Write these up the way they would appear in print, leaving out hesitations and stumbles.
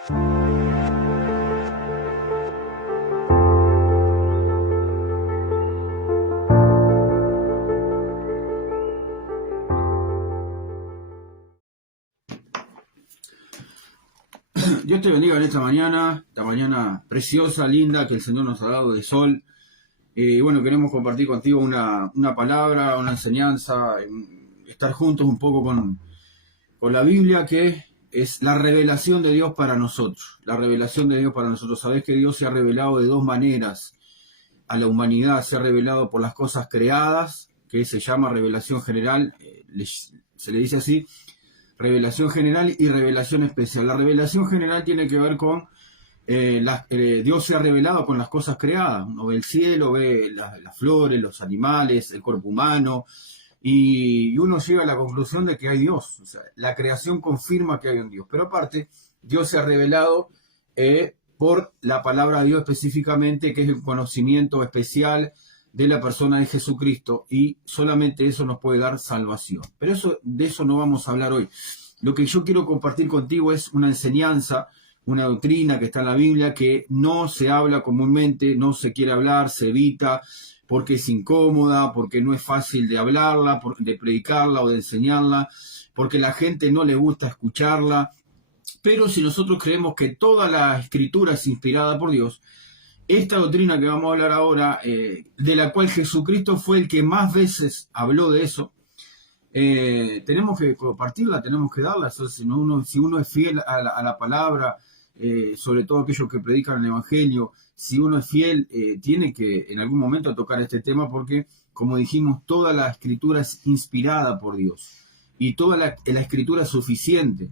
Dios te bendiga en esta mañana preciosa, linda, que el Señor nos ha dado de sol. Bueno, queremos compartir contigo una palabra, una enseñanza, estar juntos un poco con la Biblia, que es la revelación de Dios para nosotros. La revelación de Dios para nosotros. Sabés que Dios se ha revelado de dos maneras a la humanidad. Se ha revelado por las cosas creadas, que se llama revelación general, se le dice así, revelación general y revelación especial. La revelación general tiene que ver con Dios se ha revelado con las cosas creadas. Uno ve el cielo, ve las flores, los animales, el cuerpo humano, y uno llega a la conclusión de que hay Dios. O sea, la creación confirma que hay un Dios. Pero aparte, Dios se ha revelado por la palabra de Dios específicamente, que es el conocimiento especial de la persona de Jesucristo, y solamente eso nos puede dar salvación. Pero de eso no vamos a hablar hoy. Lo que yo quiero compartir contigo es una enseñanza, una doctrina que está en la Biblia, que no se habla comúnmente, no se quiere hablar, se evita, porque es incómoda, porque no es fácil de hablarla, de predicarla o de enseñarla, porque la gente no le gusta escucharla. Pero si nosotros creemos que toda la Escritura es inspirada por Dios, esta doctrina que vamos a hablar ahora, de la cual Jesucristo fue el que más veces habló de eso, tenemos que compartirla, tenemos que darla. Si uno es fiel a la palabra, sobre todo aquellos que predican el Evangelio, si uno es fiel, tiene que en algún momento tocar este tema, porque, como dijimos, toda la Escritura es inspirada por Dios, y toda la Escritura es suficiente.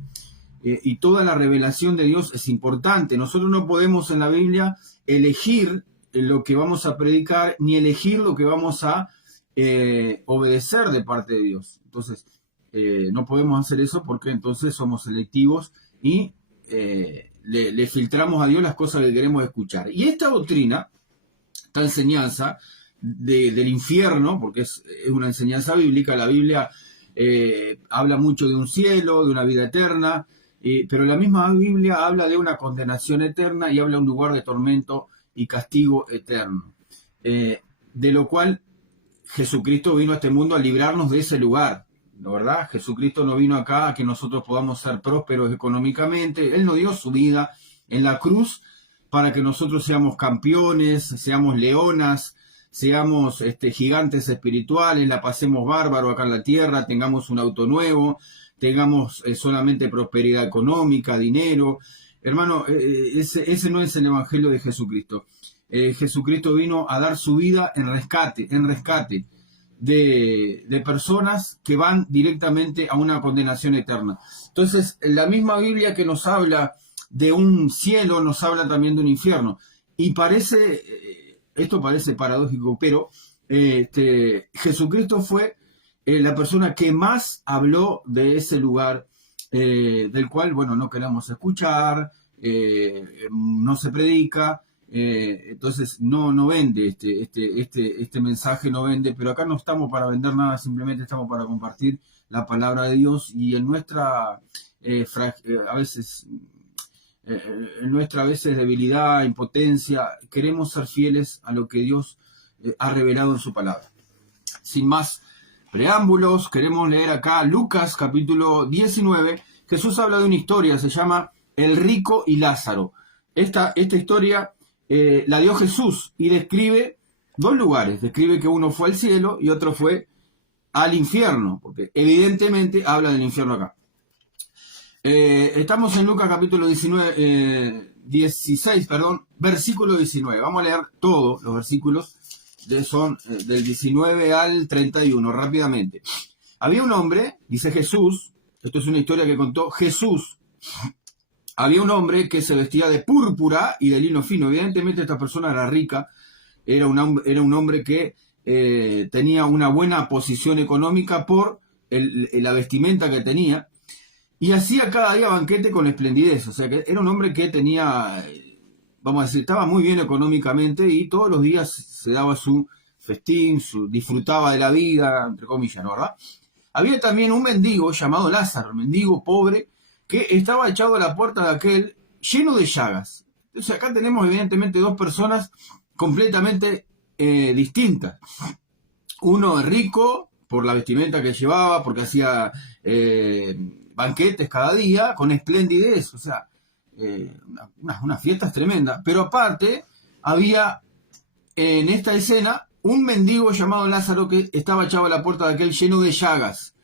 Y toda la revelación de Dios es importante. Nosotros no podemos en la Biblia elegir lo que vamos a predicar, ni elegir lo que vamos a obedecer de parte de Dios. Entonces, no podemos hacer eso, porque entonces somos selectivos y le filtramos a Dios las cosas que queremos escuchar. Y esta doctrina, esta enseñanza del infierno, porque es una enseñanza bíblica, la Biblia habla mucho de un cielo, de una vida eterna, pero la misma Biblia habla de una condenación eterna y habla de un lugar de tormento y castigo eterno, de lo cual Jesucristo vino a este mundo a librarnos de ese lugar, ¿no, verdad? Jesucristo no vino acá a que nosotros podamos ser prósperos económicamente. Él nos dio su vida en la cruz para que nosotros seamos campeones, seamos leonas, seamos gigantes espirituales, la pasemos bárbaro acá en la tierra, tengamos un auto nuevo, tengamos solamente prosperidad económica, dinero. Hermano, ese no es el Evangelio de Jesucristo. Jesucristo vino a dar su vida en rescate de personas que van directamente a una condenación eterna. Entonces, la misma Biblia que nos habla de un cielo, nos habla también de un infierno. Y esto parece paradójico, pero Jesucristo fue la persona que más habló de ese lugar, del cual, bueno, no queremos escuchar, no se predica, entonces no vende este mensaje, no vende. Pero acá no estamos para vender nada, simplemente estamos para compartir la palabra de Dios, y en nuestra a veces debilidad, impotencia, queremos ser fieles a lo que Dios ha revelado en su palabra. Sin más preámbulos, queremos leer acá Lucas capítulo 19. Jesús habla de una historia, se llama El rico y Lázaro. Esta historia la dio Jesús y describe dos lugares. Describe que uno fue al cielo y otro fue al infierno, porque evidentemente habla del infierno acá. Estamos en Lucas capítulo 16, versículo 19. Vamos a leer todos los versículos, son del 19 al 31, rápidamente. Había un hombre, dice Jesús, esto es una historia que contó Jesús. Había un hombre que se vestía de púrpura y de lino fino. Evidentemente esta persona era rica, era un hombre que tenía una buena posición económica por la vestimenta que tenía, y hacía cada día banquete con esplendidez. O sea que era un hombre que tenía, vamos a decir, estaba muy bien económicamente, y todos los días se daba su festín, disfrutaba de la vida, entre comillas, ¿no, verdad? Había también un mendigo llamado Lázaro, un mendigo pobre, que estaba echado a la puerta de aquel lleno de llagas. Entonces acá tenemos evidentemente dos personas completamente distintas. Uno rico por la vestimenta que llevaba, porque hacía banquetes cada día con esplendidez, o sea, unas fiestas tremendas. Pero aparte había en esta escena un mendigo llamado Lázaro que estaba echado a la puerta de aquel lleno de llagas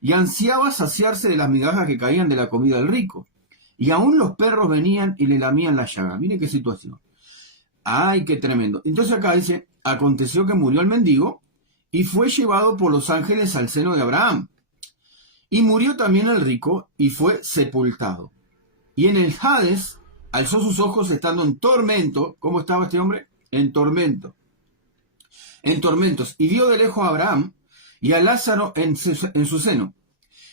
y ansiaba saciarse de las migajas que caían de la comida del rico. Y aún los perros venían y le lamían la llaga. Mire qué situación. ¡Ay, qué tremendo! Entonces acá dice, aconteció que murió el mendigo y fue llevado por los ángeles al seno de Abraham. Y murió también el rico y fue sepultado. Y en el Hades alzó sus ojos estando en tormento. ¿Cómo estaba este hombre? En tormento. En tormentos. Y vio de lejos a Abraham y a Lázaro en su seno.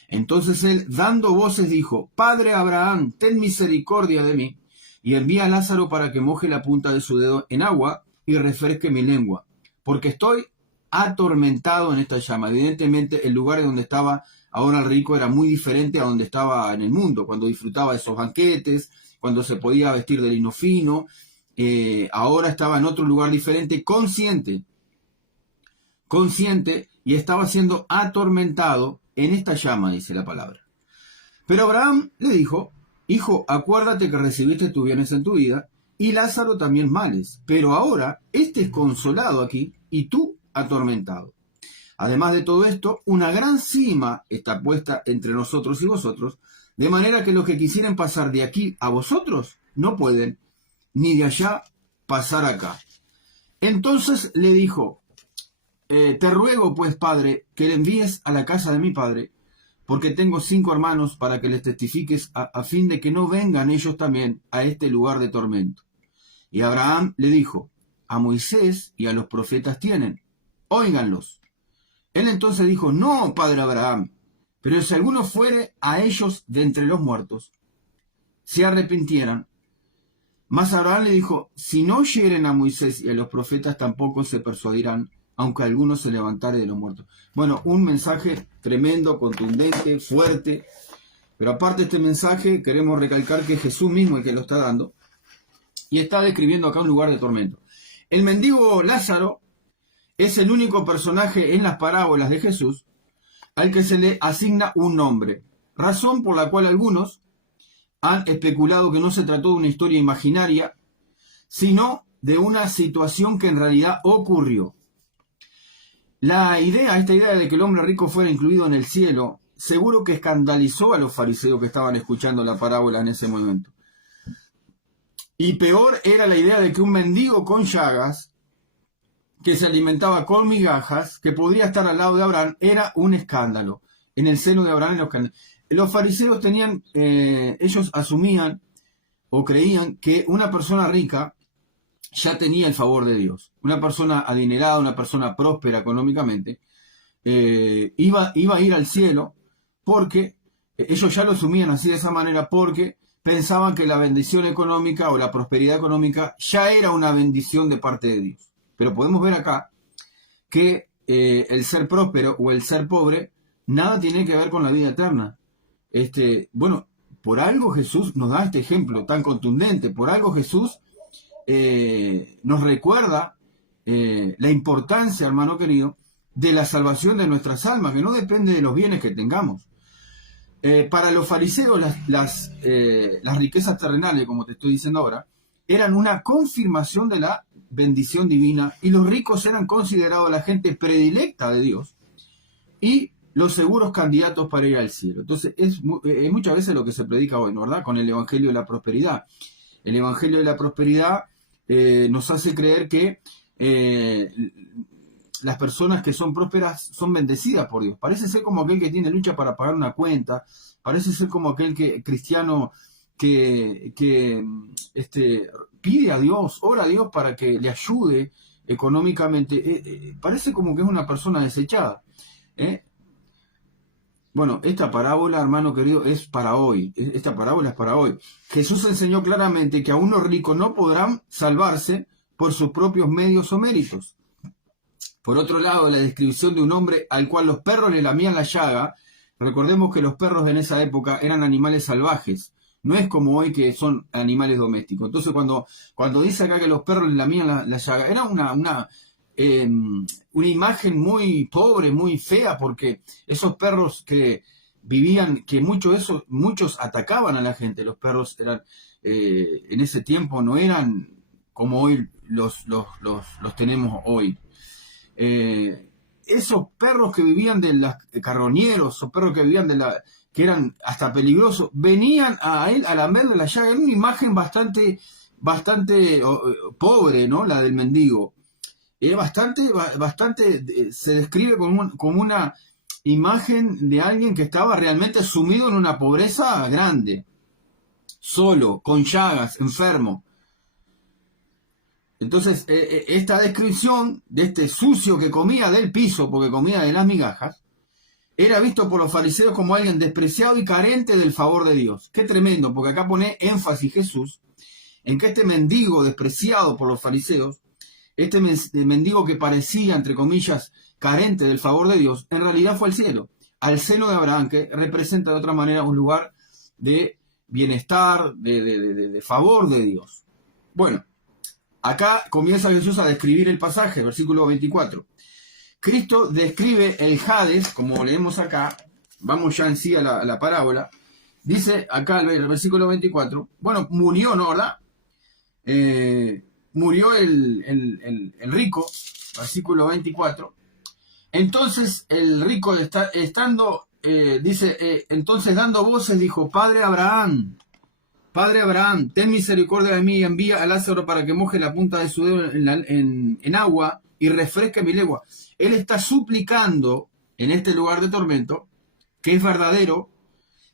Entonces él, dando voces, dijo, Padre Abraham, ten misericordia de mí, y envía a Lázaro para que moje la punta de su dedo en agua y refresque mi lengua, porque estoy atormentado en esta llama. Evidentemente el lugar donde estaba ahora el rico era muy diferente a donde estaba en el mundo, cuando disfrutaba de esos banquetes, cuando se podía vestir de lino fino. Ahora estaba en otro lugar diferente, consciente, y estaba siendo atormentado en esta llama, dice la palabra. Pero Abraham le dijo, hijo, acuérdate que recibiste tus bienes en tu vida, y Lázaro también males, pero ahora este es consolado aquí, y tú atormentado. Además de todo esto, una gran cima está puesta entre nosotros y vosotros, de manera que los que quisieran pasar de aquí a vosotros, no pueden, ni de allá pasar acá. Entonces le dijo, te ruego, pues, padre, que le envíes a la casa de mi padre, porque tengo 5 hermanos para que les testifiques a fin de que no vengan ellos también a este lugar de tormento. Y Abraham le dijo, a Moisés y a los profetas tienen, óiganlos. Él entonces dijo, no, padre Abraham, pero si alguno fuere a ellos de entre los muertos, se arrepintieran. Mas Abraham le dijo, si no oyeren a Moisés y a los profetas tampoco se persuadirán, aunque alguno se levantare de los muertos. Bueno, un mensaje tremendo, contundente, fuerte. Pero aparte de este mensaje, queremos recalcar que es Jesús mismo el que lo está dando. Y está describiendo acá un lugar de tormento. El mendigo Lázaro es el único personaje en las parábolas de Jesús al que se le asigna un nombre. Razón por la cual algunos han especulado que no se trató de una historia imaginaria, sino de una situación que en realidad ocurrió. Esta idea de que el hombre rico fuera incluido en el cielo, seguro que escandalizó a los fariseos que estaban escuchando la parábola en ese momento. Y peor era la idea de que un mendigo con llagas, que se alimentaba con migajas, que podría estar al lado de Abraham, era un escándalo. En el seno de Abraham, los fariseos tenían, ellos asumían o creían que una persona rica ya tenía el favor de Dios. Una persona adinerada, una persona próspera económicamente, iba a ir al cielo porque ellos ya lo asumían así de esa manera, porque pensaban que la bendición económica o la prosperidad económica ya era una bendición de parte de Dios. Pero podemos ver acá que el ser próspero o el ser pobre nada tiene que ver con la vida eterna. Bueno, por algo Jesús nos da este ejemplo tan contundente, por algo Jesús nos recuerda la importancia, hermano querido, de la salvación de nuestras almas, que no depende de los bienes que tengamos. Para los fariseos las riquezas terrenales, como te estoy diciendo ahora, eran una confirmación de la bendición divina, y los ricos eran considerados la gente predilecta de Dios y los seguros candidatos para ir al cielo. Entonces es muchas veces lo que se predica hoy, ¿no? ¿Verdad? Con el Evangelio de la Prosperidad. El Evangelio de la Prosperidad nos hace creer que las personas que son prósperas son bendecidas por Dios. Parece ser como aquel que tiene lucha para pagar una cuenta, parece ser como aquel cristiano que pide a Dios, ora a Dios para que le ayude económicamente. Parece como que es una persona desechada. Bueno, esta parábola, hermano querido, es para hoy. Esta parábola es para hoy. Jesús enseñó claramente que aún los ricos no podrán salvarse por sus propios medios o méritos. Por otro lado, la descripción de un hombre al cual los perros le lamían la llaga, recordemos que los perros en esa época eran animales salvajes, no es como hoy que son animales domésticos. Entonces cuando dice acá que los perros le lamían la llaga, era una imagen muy pobre, muy fea, porque esos perros que vivían, que muchos atacaban a la gente, los perros eran, en ese tiempo no eran como hoy los tenemos hoy. Esos perros que vivían de los carroñeros, esos perros que vivían que eran hasta peligrosos, venían a él a lamerle la llaga. Era una imagen bastante pobre, ¿no? La del mendigo. Era bastante, se describe como una imagen de alguien que estaba realmente sumido en una pobreza grande, solo, con llagas, enfermo. Entonces, esta descripción de este sucio que comía del piso, porque comía de las migajas, era visto por los fariseos como alguien despreciado y carente del favor de Dios. Qué tremendo, porque acá pone énfasis Jesús en que este mendigo despreciado por los fariseos, este mendigo que parecía, entre comillas, carente del favor de Dios, en realidad fue al seno de Abraham, que representa de otra manera un lugar de bienestar, de favor de Dios. Bueno, acá comienza Jesús a describir el pasaje, versículo 24. Cristo describe el Hades, como leemos acá, vamos ya en sí a la parábola, dice acá el versículo 24, bueno, murió, ¿no, verdad? Murió el rico, versículo 24. Entonces el rico entonces dando voces dijo, Padre Abraham, ten misericordia de mí y envía a Lázaro para que moje la punta de su dedo en agua y refresque mi lengua. Él está suplicando en este lugar de tormento, que es verdadero,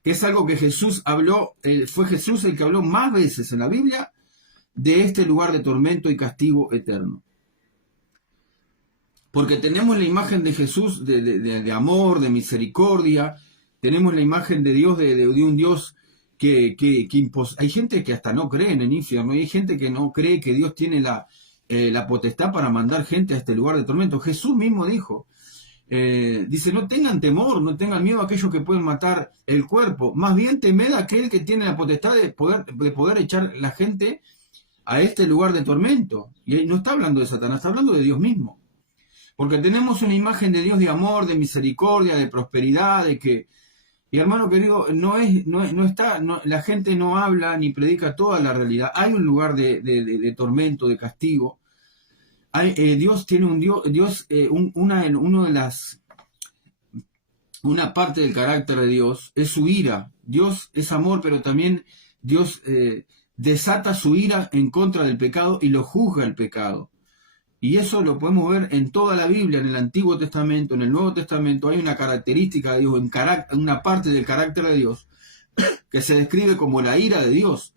que es algo que Jesús habló, fue Jesús el que habló más veces en la Biblia de este lugar de tormento y castigo eterno. Porque tenemos la imagen de Jesús de amor, de misericordia, tenemos la imagen de Dios, de un Dios que hay gente que hasta no cree en el infierno, y hay gente que no cree que Dios tiene la potestad para mandar gente a este lugar de tormento. Jesús mismo dijo, dice, no tengan temor, no tengan miedo a aquellos que pueden matar el cuerpo, más bien temed a aquel que tiene la potestad de poder echar la gente a este lugar de tormento. Y no está hablando de Satanás, está hablando de Dios mismo. Porque tenemos una imagen de Dios de amor, de misericordia, de prosperidad, y hermano querido, la gente no habla ni predica toda la realidad. Hay un lugar de tormento, de castigo. Dios tiene una parte del carácter de Dios es su ira. Dios es amor, pero también Dios desata su ira en contra del pecado y lo juzga el pecado. Y eso lo podemos ver en toda la Biblia, en el Antiguo Testamento, en el Nuevo Testamento. Hay una característica de Dios, una parte del carácter de Dios, que se describe como la ira de Dios.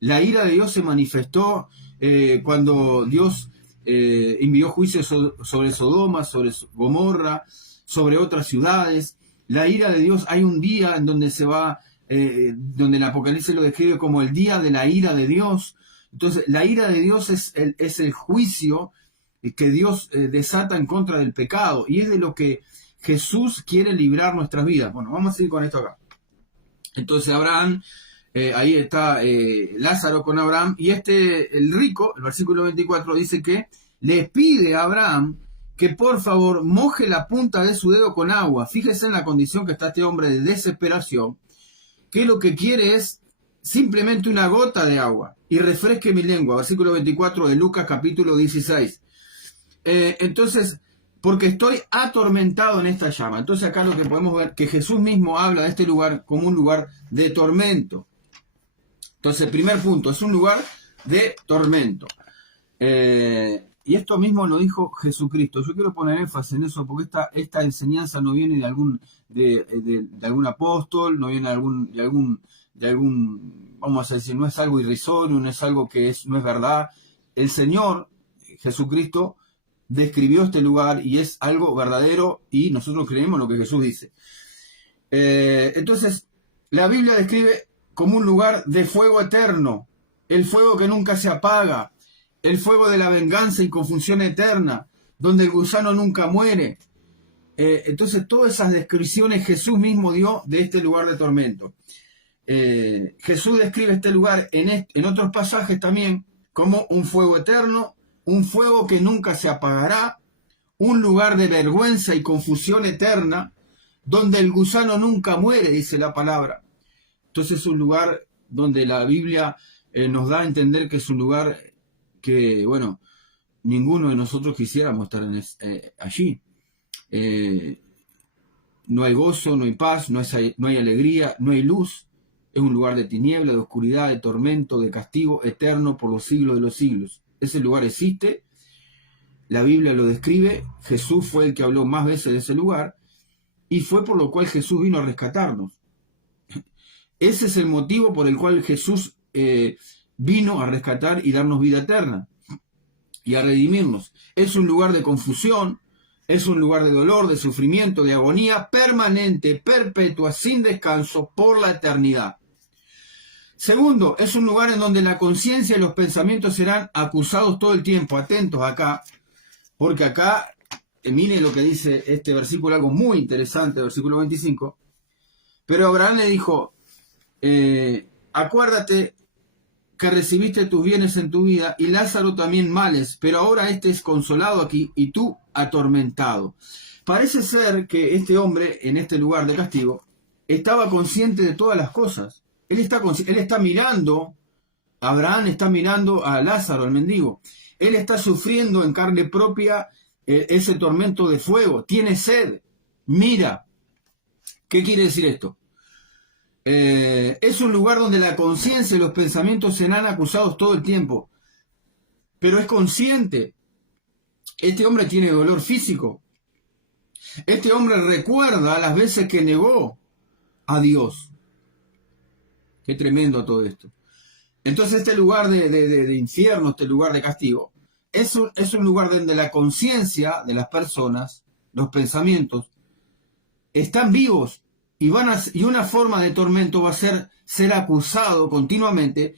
La ira de Dios se manifestó cuando Dios envió juicios sobre Sodoma, sobre Gomorra, sobre otras ciudades. La ira de Dios, hay un día en donde donde el Apocalipsis lo describe como el día de la ira de Dios. Entonces, la ira de Dios es el juicio que Dios desata en contra del pecado, y es de lo que Jesús quiere librar nuestras vidas. Bueno, vamos a seguir con esto acá. Entonces Abraham, ahí está Lázaro con Abraham, y el rico, el versículo 24 dice que le pide a Abraham que por favor moje la punta de su dedo con agua. Fíjese en la condición que está este hombre de desesperación, que lo que quiere es simplemente una gota de agua y refresque mi lengua. Versículo 24 de Lucas capítulo 16. Entonces, porque estoy atormentado en esta llama. Entonces acá lo que podemos ver, que Jesús mismo habla de este lugar como un lugar de tormento. Entonces, primer punto, es un lugar de tormento. Y esto mismo lo dijo Jesucristo. Yo quiero poner énfasis en eso, porque esta enseñanza no viene de algún apóstol, no viene de algún, vamos a decir, no es algo irrisorio, no es algo no es verdad. El Señor Jesucristo describió este lugar y es algo verdadero, y nosotros creemos lo que Jesús dice. Entonces, la Biblia describe como un lugar de fuego eterno, el fuego que nunca se apaga, el fuego de la venganza y confusión eterna, donde el gusano nunca muere. Entonces, todas esas descripciones Jesús mismo dio de este lugar de tormento. Jesús describe este lugar en otros pasajes también como un fuego eterno, un fuego que nunca se apagará, un lugar de vergüenza y confusión eterna, donde el gusano nunca muere, dice la palabra. Entonces es un lugar donde la Biblia nos da a entender que es un lugar que, bueno, ninguno de nosotros quisiéramos estar allí. No hay gozo, no hay paz, no hay alegría, no hay luz. Es un lugar de tiniebla, de oscuridad, de tormento, de castigo eterno por los siglos de los siglos. Ese lugar existe, la Biblia lo describe, Jesús fue el que habló más veces de ese lugar, y fue por lo cual Jesús vino a rescatarnos. Ese es el motivo por el cual Jesús vino a rescatar y darnos vida eterna, y a redimirnos. Es un lugar de confusión, es un lugar de dolor, de sufrimiento, de agonía permanente, perpetua, sin descanso, por la eternidad. Segundo, es un lugar en donde la conciencia y los pensamientos serán acusados todo el tiempo. Atentos acá, porque acá, miren lo que dice este versículo, algo muy interesante, versículo 25. Pero Abraham le dijo, acuérdate que recibiste tus bienes en tu vida y Lázaro también males, pero ahora este es consolado aquí y tú atormentado. Parece ser que este hombre en este lugar de castigo estaba consciente de todas las cosas. Él está mirando, Abraham está mirando a Lázaro, al mendigo. Él está sufriendo en carne propia ese tormento de fuego. Tiene sed. Mira. ¿Qué quiere decir esto? Es un lugar donde la conciencia y los pensamientos serán acusados todo el tiempo. Pero es consciente. Este hombre tiene dolor físico. Este hombre recuerda las veces que negó a Dios. Qué tremendo todo esto. Entonces este lugar de infierno, este lugar de castigo, es un lugar donde la conciencia de las personas, los pensamientos, están vivos y una forma de tormento va a ser acusado continuamente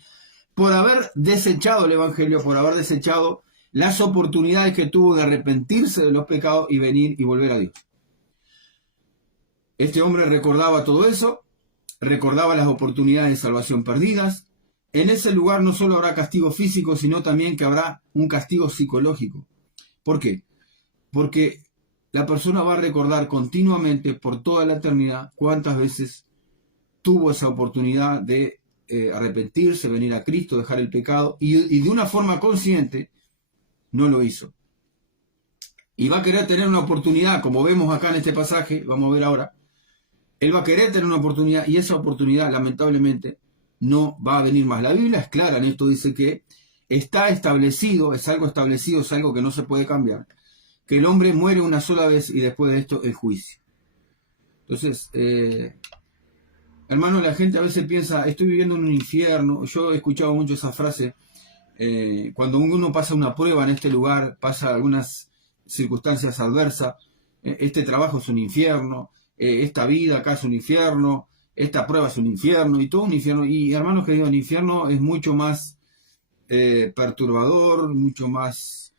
por haber desechado el Evangelio, por haber desechado las oportunidades que tuvo de arrepentirse de los pecados y venir y volver a Dios. Este hombre recordaba todo eso, recordaba las oportunidades de salvación perdidas. En ese lugar no solo habrá castigo físico, sino también que habrá un castigo psicológico. ¿Por qué? Porque la persona va a recordar continuamente por toda la eternidad cuántas veces tuvo esa oportunidad de arrepentirse, venir a Cristo, dejar el pecado, y de una forma consciente no lo hizo. Y va a querer tener una oportunidad, como vemos acá en este pasaje, vamos a ver ahora. Él va a querer tener una oportunidad y esa oportunidad, lamentablemente, no va a venir más. La Biblia es clara en esto, dice que está establecido, es algo que no se puede cambiar, que el hombre muere una sola vez y después de esto el juicio. Entonces, hermano, la gente a veces piensa, estoy viviendo en un infierno. Yo he escuchado mucho esa frase, cuando uno pasa una prueba en este lugar, pasa algunas circunstancias adversas, este trabajo es un infierno, esta vida acá es un infierno, esta prueba es un infierno, y todo un infierno. Y hermanos queridos, el infierno es mucho más perturbador, mucho más...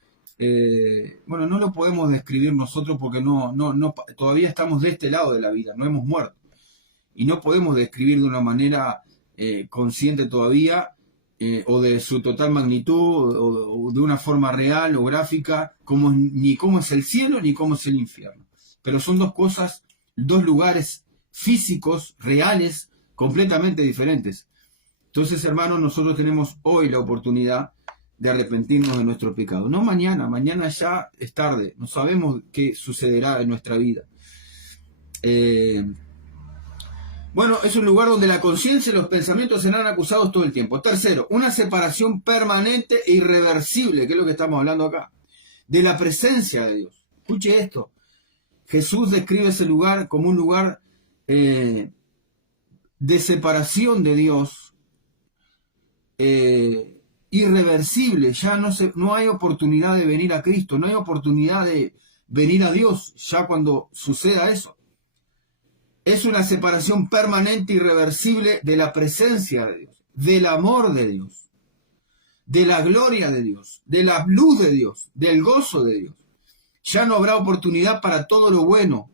bueno, no lo podemos describir nosotros porque todavía estamos de este lado de la vida, no hemos muerto. Y no podemos describir de una manera consciente todavía, o de su total magnitud, o de una forma real o gráfica, ni cómo es el cielo ni cómo es el infierno. Pero son dos lugares físicos, reales, completamente diferentes. Entonces, hermanos, nosotros tenemos hoy la oportunidad de arrepentirnos de nuestro pecado. No mañana, mañana ya es tarde, no sabemos qué sucederá en nuestra vida. Bueno, es un lugar donde la conciencia y los pensamientos serán acusados todo el tiempo. Tercero, una separación permanente e irreversible, que es lo que estamos hablando acá, de la presencia de Dios. Escuche esto. Jesús describe ese lugar como un lugar de separación de Dios, irreversible. Ya no hay oportunidad de venir a Cristo, no hay oportunidad de venir a Dios ya cuando suceda eso. Es una separación permanente, irreversible de la presencia de Dios, del amor de Dios, de la gloria de Dios, de la luz de Dios, del gozo de Dios. Ya no habrá oportunidad para todo lo bueno.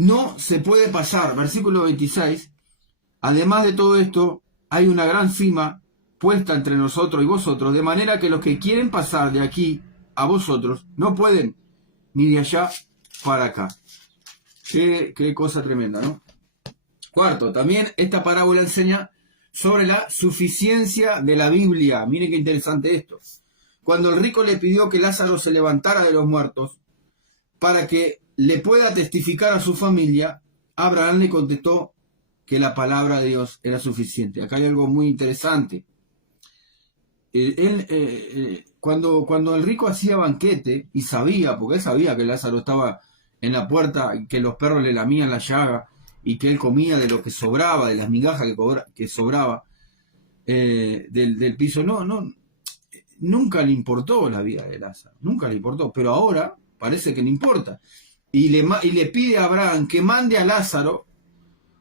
no se puede pasar. Versículo 26. Además de todo esto, hay una gran cima puesta entre nosotros y vosotros, de manera que los que quieren pasar de aquí a vosotros no pueden, ni de allá para acá. Qué cosa tremenda, ¿no? Cuarto, también esta parábola enseña sobre la suficiencia de la Biblia. Miren qué interesante esto. Cuando el rico le pidió que Lázaro se levantara de los muertos para que le pueda testificar a su familia, Abraham le contestó que la palabra de Dios era suficiente. Acá hay algo muy interesante. Cuando el rico hacía banquete, y sabía, porque él sabía que Lázaro estaba en la puerta, y que los perros le lamían la llaga, y que él comía de lo que sobraba, de las migajas que sobraba del piso, nunca le importó la vida de Lázaro, nunca le importó, pero ahora parece que le importa. Y le pide a Abraham que mande a Lázaro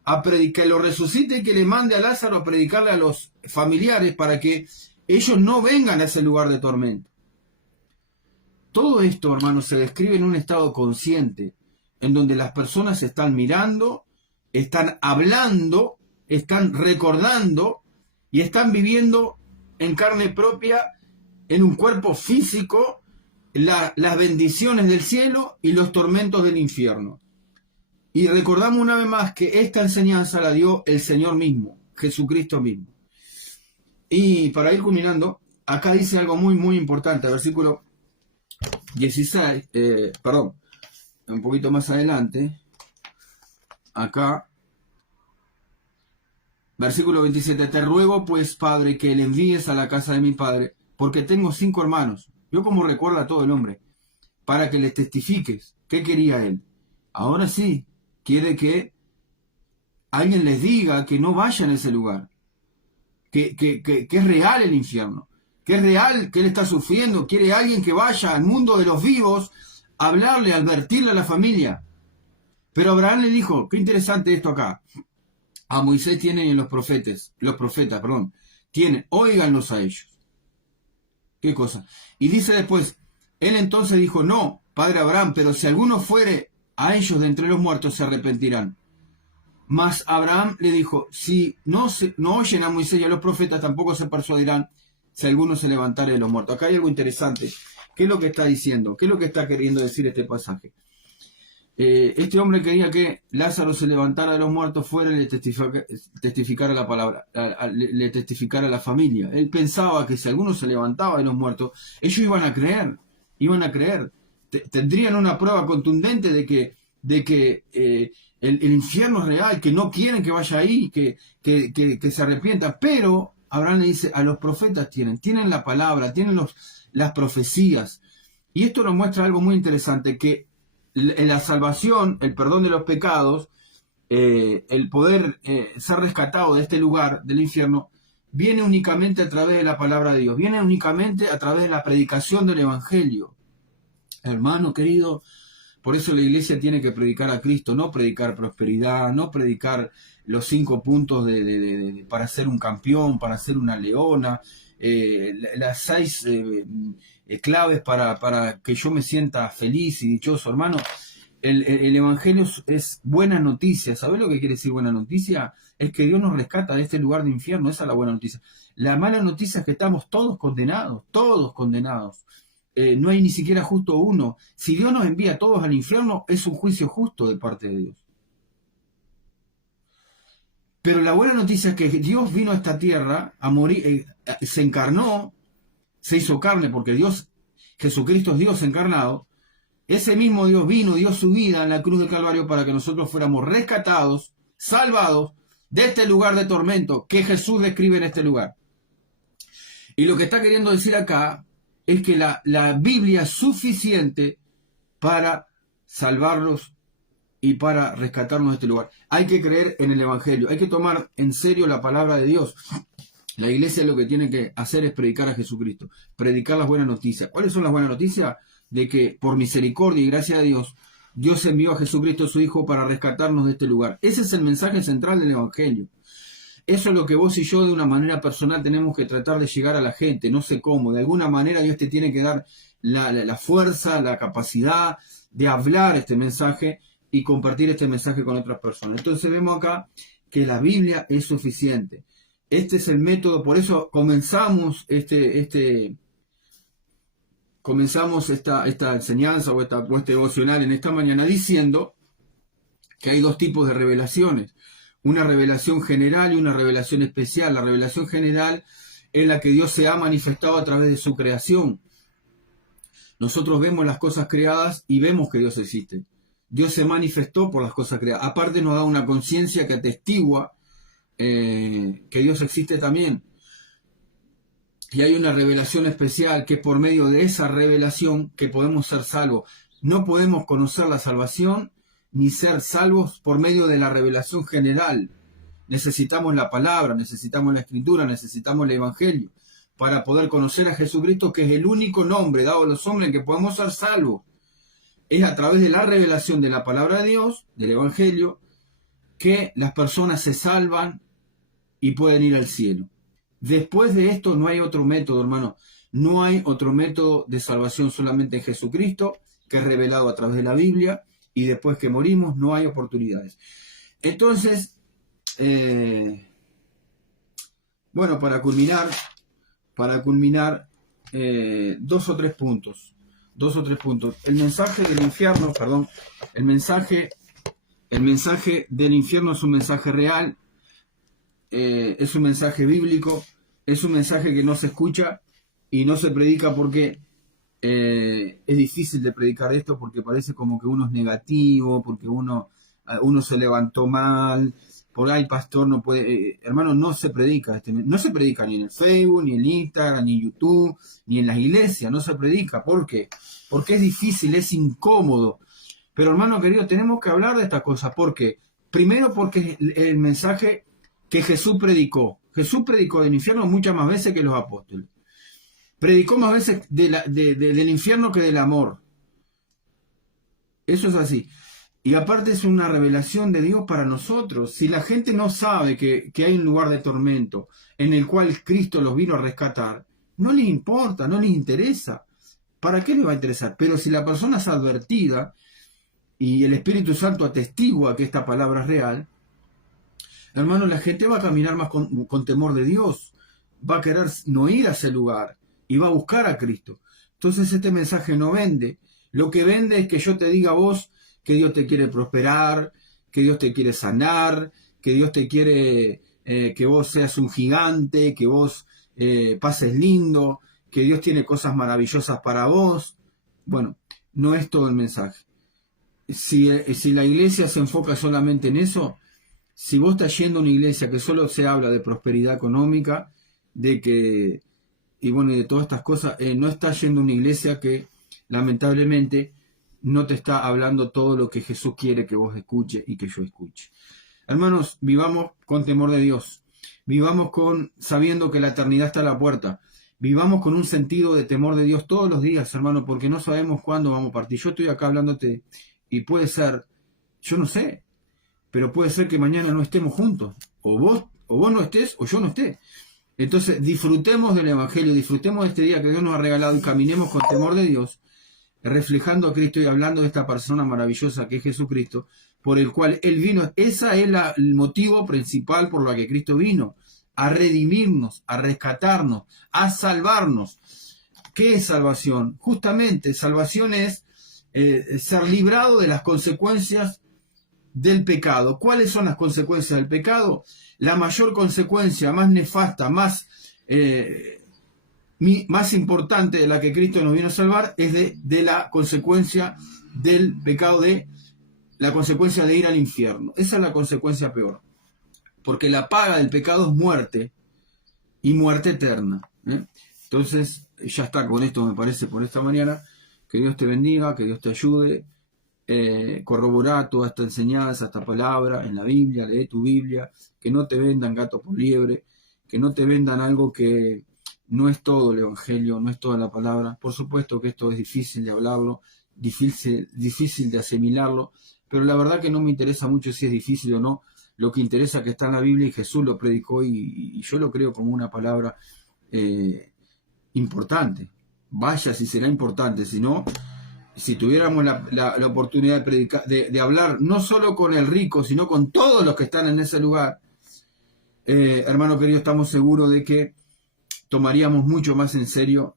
a predicar, que lo resucite y que le mande a Lázaro a predicarle a los familiares para que ellos no vengan a ese lugar de tormento. Todo esto, hermanos, se describe en un estado consciente, en donde las personas están mirando, están hablando, están recordando y están viviendo en carne propia, en un cuerpo físico, las bendiciones del cielo y los tormentos del infierno. Y recordamos una vez más que esta enseñanza la dio el Señor mismo, Jesucristo mismo. Y para ir culminando, acá dice algo muy, muy importante, versículo 16, un poquito más adelante, acá, versículo 27, te ruego pues, Padre, que le envíes a la casa de mi padre, porque tengo 5 hermanos, yo como recuerda a todo el hombre, para que les testifiques. ¿Qué quería él? Ahora sí, quiere que alguien les diga que no vayan a ese lugar, que es real el infierno, que es real que él está sufriendo, quiere alguien que vaya al mundo de los vivos a hablarle, a advertirle a la familia. Pero Abraham le dijo, qué interesante esto acá, a Moisés tienen y los profetas, tienen, óiganlos a ellos. ¿Qué cosa? Y dice después, él entonces dijo, no, padre Abraham, pero si alguno fuere a ellos de entre los muertos, se arrepentirán. Mas Abraham le dijo, si no oyen a Moisés y a los profetas, tampoco se persuadirán si alguno se levantare de los muertos. Acá hay algo interesante. ¿Qué es lo que está diciendo? ¿Qué es lo que está queriendo decir este pasaje? Este hombre quería que Lázaro se levantara de los muertos, fuera y le testificara la palabra, le testificara a la familia. Él pensaba que si alguno se levantaba de los muertos, ellos iban a creer. Tendrían una prueba contundente de que el infierno es real, que no quieren que vaya ahí, que se arrepientan. Pero Abraham le dice, a los profetas tienen la palabra, tienen las profecías. Y esto nos muestra algo muy interesante, que en la salvación, el perdón de los pecados, el poder ser rescatado de este lugar, del infierno, viene únicamente a través de la palabra de Dios, viene únicamente a través de la predicación del Evangelio. Hermano querido, por eso la iglesia tiene que predicar a Cristo, no predicar prosperidad, no predicar los 5 puntos para ser un campeón, para ser una leona, las 6 claves para que yo me sienta feliz y dichoso. Hermano, el Evangelio es buena noticia. ¿Sabés lo que quiere decir buena noticia? Es que Dios nos rescata de este lugar de infierno. Esa es la buena noticia. La mala noticia es que estamos todos condenados, no hay ni siquiera justo uno. Si Dios nos envía a todos al infierno, es un juicio justo de parte de Dios. Pero la buena noticia es que Dios vino a esta tierra a morir, se encarnó, se hizo carne, porque Jesucristo es Dios encarnado. Ese mismo Dios vino, dio su vida en la cruz del Calvario para que nosotros fuéramos rescatados, salvados de este lugar de tormento que Jesús describe en este lugar. Y lo que está queriendo decir acá es que la Biblia es suficiente para salvarlos y para rescatarnos de este lugar. Hay que creer en el Evangelio, hay que tomar en serio la palabra de Dios. La iglesia lo que tiene que hacer es predicar a Jesucristo, predicar las buenas noticias. ¿Cuáles son las buenas noticias? De que por misericordia y gracia de Dios, Dios envió a Jesucristo su Hijo para rescatarnos de este lugar. Ese es el mensaje central del Evangelio. Eso es lo que vos y yo de una manera personal tenemos que tratar de llegar a la gente, no sé cómo. De alguna manera Dios te tiene que dar la fuerza, la capacidad de hablar este mensaje y compartir este mensaje con otras personas. Entonces vemos acá que la Biblia es suficiente. Este es el método, por eso comenzamos esta enseñanza o este devocional en esta mañana diciendo que hay dos tipos de revelaciones, una revelación general y una revelación especial. La revelación general es la que Dios se ha manifestado a través de su creación. Nosotros vemos las cosas creadas y vemos que Dios existe. Dios se manifestó por las cosas creadas. Aparte nos da una conciencia que atestigua que Dios existe también. Y hay una revelación especial que es por medio de esa revelación que podemos ser salvos. No podemos conocer la salvación ni ser salvos por medio de la revelación general. Necesitamos la palabra, necesitamos la escritura, necesitamos el evangelio para poder conocer a Jesucristo, que es el único nombre dado a los hombres en que podemos ser salvos. Es a través de la revelación de la palabra de Dios, del evangelio, que las personas se salvan y pueden ir al cielo. Después de esto no hay otro método, hermano. No hay otro método de salvación, solamente en Jesucristo, que es revelado a través de la Biblia, y después que morimos no hay oportunidades. Entonces, bueno, para culminar, dos o tres puntos. El mensaje del infierno, el mensaje del infierno es un mensaje real, es un mensaje bíblico, es un mensaje que no se escucha y no se predica porque es difícil de predicar esto, porque parece como que uno es negativo, porque uno se levantó mal, por ahí pastor no puede, hermano, no se predica no se predica ni en el Facebook, ni en Instagram, ni en YouTube, ni en las iglesias, no se predica. ¿Por qué? Porque es difícil, es incómodo. Pero hermano querido, tenemos que hablar de estas cosas. ¿Por qué? Primero porque el mensaje que Jesús predicó del infierno muchas más veces que los apóstoles. Predicó más veces del infierno que del amor. Eso es así. Y aparte es una revelación de Dios para nosotros. Si la gente no sabe que hay un lugar de tormento en el cual Cristo los vino a rescatar, no les importa, no les interesa. ¿Para qué les va a interesar? Pero si la persona es advertida y el Espíritu Santo atestigua que esta palabra es real, hermano, la gente va a caminar más con temor de Dios, va a querer no ir a ese lugar y va a buscar a Cristo. Entonces este mensaje no vende. Lo que vende es que yo te diga a vos que Dios te quiere prosperar, que Dios te quiere sanar, que Dios te quiere que vos seas un gigante, que vos pases lindo, que Dios tiene cosas maravillosas para vos. Bueno, no es todo el mensaje. Si la iglesia se enfoca solamente en eso, si vos estás yendo a una iglesia que solo se habla de prosperidad económica, y de todas estas cosas, no estás yendo a una iglesia que lamentablemente no te está hablando todo lo que Jesús quiere que vos escuches y que yo escuche. Hermanos, vivamos con temor de Dios, vivamos sabiendo que la eternidad está a la puerta, vivamos con un sentido de temor de Dios todos los días, hermano, porque no sabemos cuándo vamos a partir. Yo estoy acá hablándote y puede ser, yo no sé, pero puede ser que mañana no estemos juntos, o vos no estés o yo no esté. Entonces disfrutemos del Evangelio, disfrutemos de este día que Dios nos ha regalado y caminemos con temor de Dios, reflejando a Cristo y hablando de esta persona maravillosa que es Jesucristo, por el cual Él vino. Ese es el motivo principal por el que Cristo vino, a redimirnos, a rescatarnos, a salvarnos. ¿Qué es salvación? Justamente, salvación es ser librado de las consecuencias del pecado. ¿Cuáles son las consecuencias del pecado? La mayor consecuencia, más nefasta, más importante de la que Cristo nos vino a salvar es de la consecuencia del pecado, de la consecuencia de ir al infierno. Esa es la consecuencia peor, porque la paga del pecado es muerte, y muerte eterna. Entonces, ya está con esto, me parece, por esta mañana. Que Dios te bendiga, que Dios te ayude. Corroborar toda esta enseñanza, esta palabra en la Biblia, lee tu Biblia, que no te vendan gato por liebre, que no te vendan algo que no es todo el Evangelio, no es toda la palabra. Por supuesto que esto es difícil de hablarlo, difícil de asimilarlo, pero la verdad que no me interesa mucho si es difícil o no. Lo que interesa es que está en la Biblia y Jesús lo predicó y yo lo creo como una palabra importante. Vaya si será importante, si no si tuviéramos la oportunidad de predicar, de hablar no solo con el rico, sino con todos los que están en ese lugar, hermano querido, estamos seguros de que tomaríamos mucho más en serio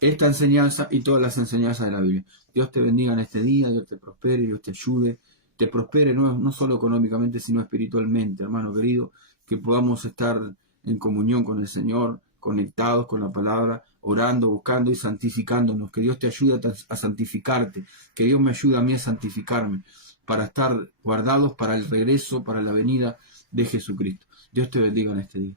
esta enseñanza y todas las enseñanzas de la Biblia. Dios te bendiga en este día, Dios te prospere, Dios te ayude, te prospere no solo económicamente, sino espiritualmente, hermano querido, que podamos estar en comunión con el Señor, conectados con la palabra, orando, buscando y santificándonos. Que Dios te ayude a santificarte, que Dios me ayude a mí a santificarme, para estar guardados para el regreso, para la venida de Jesucristo. Dios te bendiga en este día.